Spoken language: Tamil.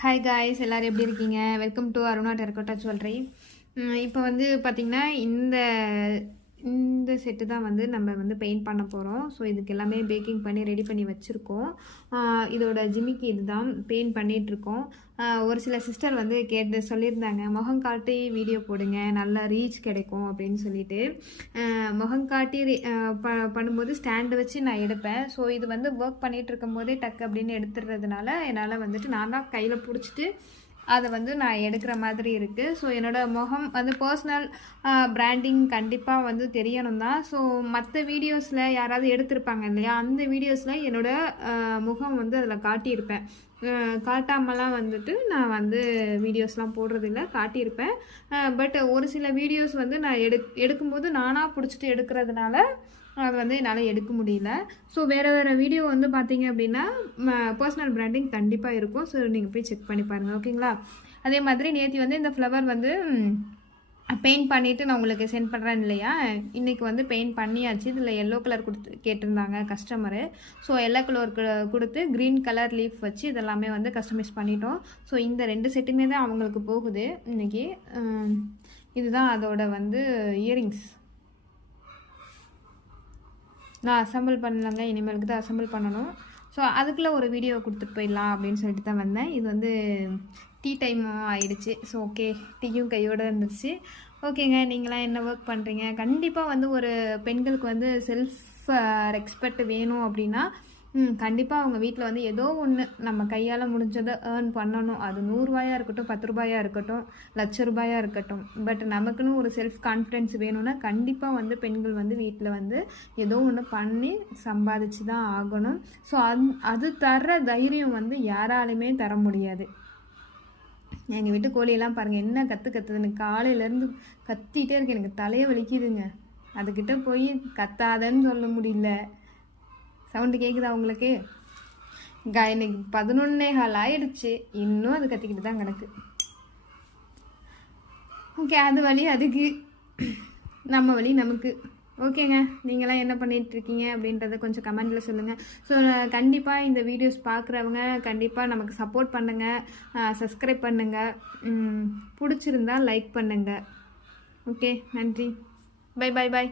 ஹாய் காய்ஸ், எல்லோரும் எப்படி இருக்கீங்க? Welcome to Aruna terracotta jewellery. இப்போ வந்து பார்த்திங்கன்னா இந்த செட்டு தான் வந்து நம்ம வந்து பெயிண்ட் பண்ண போகிறோம். ஸோ இதுக்கு எல்லாமே பேக்கிங் பண்ணி ரெடி பண்ணி வச்சுருக்கோம். இதோட ஜிமிக்கி இது தான் பெயிண்ட் பண்ணிகிட்ருக்கோம். ஒரு சில சிஸ்டர் வந்து சொல்லியிருந்தாங்க, முகம் காட்டி வீடியோ போடுங்க, நல்லா ரீச் கிடைக்கும் அப்படின்னு சொல்லிட்டு. முகம் காட்டி பண்ணும்போது ஸ்டாண்டு வச்சு நான் எடுப்பேன். ஸோ இது வந்து ஒர்க் பண்ணிகிட்டு இருக்கும் போதே டக்கு அப்படின்னு எடுத்துடுறதுனால என்னால் வந்துட்டு நான் தான் கையில் பிடிச்சிட்டு அதை வந்து நான் எடுக்கிற மாதிரி இருக்குது. ஸோ என்னோடய முகம் வந்து பர்சனல் பிராண்டிங் கண்டிப்பாக வந்து தெரியணும் தான். ஸோ மற்ற வீடியோஸில் யாராவது எடுத்திருப்பாங்க இல்லையா, அந்த வீடியோஸில் என்னோடய முகம் வந்து அதில் காட்டியிருப்பேன். காட்டாமலாம் வந்துட்டு நான் வந்து வீடியோஸ்லாம் போடுறதில்ல, காட்டியிருப்பேன். பட் ஒரு சில வீடியோஸ் வந்து நான் எடுக்கும்போது நானாக பிடிச்சிட்டு எடுக்கிறதுனால அது வந்து என்னால் எடுக்க முடியல. ஸோ வேறு வீடியோ வந்து பார்த்தீங்க அப்படின்னா பர்சனல் பிராண்டிங் கண்டிப்பாக இருக்கும். ஸோ நீங்கள் போய் செக் பண்ணி பாருங்கள், ஓகேங்களா? அதே மாதிரி நேற்று வந்து இந்த ஃப்ளவர் வந்து பெயிண்ட் பண்ணிவிட்டு நான் உங்களுக்கு சென்ட் பண்ணுறேன் இல்லையா, இன்றைக்கி வந்து பெயிண்ட் பண்ணியாச்சு. இதில் எல்லோ கலர் கேட்டிருந்தாங்க கஸ்டமரு. ஸோ எல்லோ கலர் கொடுத்து க்ரீன் கலர் லீஃப் வச்சு இதெல்லாமே வந்து கஸ்டமைஸ் பண்ணிட்டோம். ஸோ இந்த 2 செட்டுமே தான் அவங்களுக்கு போகுது இன்றைக்கி. இதுதான் அதோட வந்து இயரிங்ஸ். நான் அசம்பிள் பண்ணலங்க, இனிமேலுக்கு தான் அசம்பிள் பண்ணணும். ஸோ அதுக்குள்ளே ஒரு வீடியோ கொடுத்துட்டு போயிடலாம் அப்படின்னு சொல்லிட்டு தான் வந்தேன். இது வந்து டீ டைமும் ஆகிடுச்சு. ஸோ ஓகே, டீயும் கையோடு இருந்துச்சு. ஓகேங்க, நீங்களாம் என்ன ஒர்க் பண்ணுறீங்க? கண்டிப்பாக வந்து ஒரு பெண்களுக்கு வந்து செல்ஃப் ரெஸ்பெக்ட் வேணும் அப்படின்னா கண்டிப்பாக அவங்க வீட்டில் வந்து ஏதோ ஒன்று நம்ம கையால் முடிஞ்சதை ஏர்ன் பண்ணணும். அது 100 ரூபாயாக இருக்கட்டும், 10 ரூபாயாக இருக்கட்டும், லட்ச ரூபாயாக இருக்கட்டும். பட் நமக்குன்னு ஒரு செல்ஃப் கான்ஃபிடென்ஸ் வேணும்னா கண்டிப்பாக வந்து பெண்கள் வந்து வீட்டில் வந்து ஏதோ ஒன்று பண்ணி சம்பாதிச்சு தான் ஆகணும். ஸோ அது தர்ற தைரியம் வந்து யாராலுமே தர முடியாது. எங்கள் வீட்டு கோழியெல்லாம் பாருங்கள் என்ன கற்றுதுன்னு, காலையிலேருந்து கத்திகிட்டே இருக்கு. எனக்கு தலையை வலிக்குதுங்க. அதுக்கிட்ட போய் கத்தாதன்னு சொல்ல முடியல. சவுண்டு கேட்குதா உங்களுக்கு? இன்னைக்கு 11:15 ஆயிடுச்சு, இன்னும் அது கத்திக்கிட்டு தான் கிடக்கு. ஓகே, அது வழி அதுக்கு, நம்ம வழி நமக்கு. ஓகேங்க, நீங்களாம் என்ன பண்ணிகிட்ருக்கீங்க அப்படின்றத கொஞ்சம் கமெண்டில் சொல்லுங்கள். ஸோ கண்டிப்பாக இந்த வீடியோஸ் பார்க்குறவங்க கண்டிப்பாக நமக்கு சப்போர்ட் பண்ணுங்கள், சப்ஸ்கிரைப் பண்ணுங்கள், பிடிச்சிருந்தா லைக் பண்ணுங்கள். ஓகே, நன்றி. பை.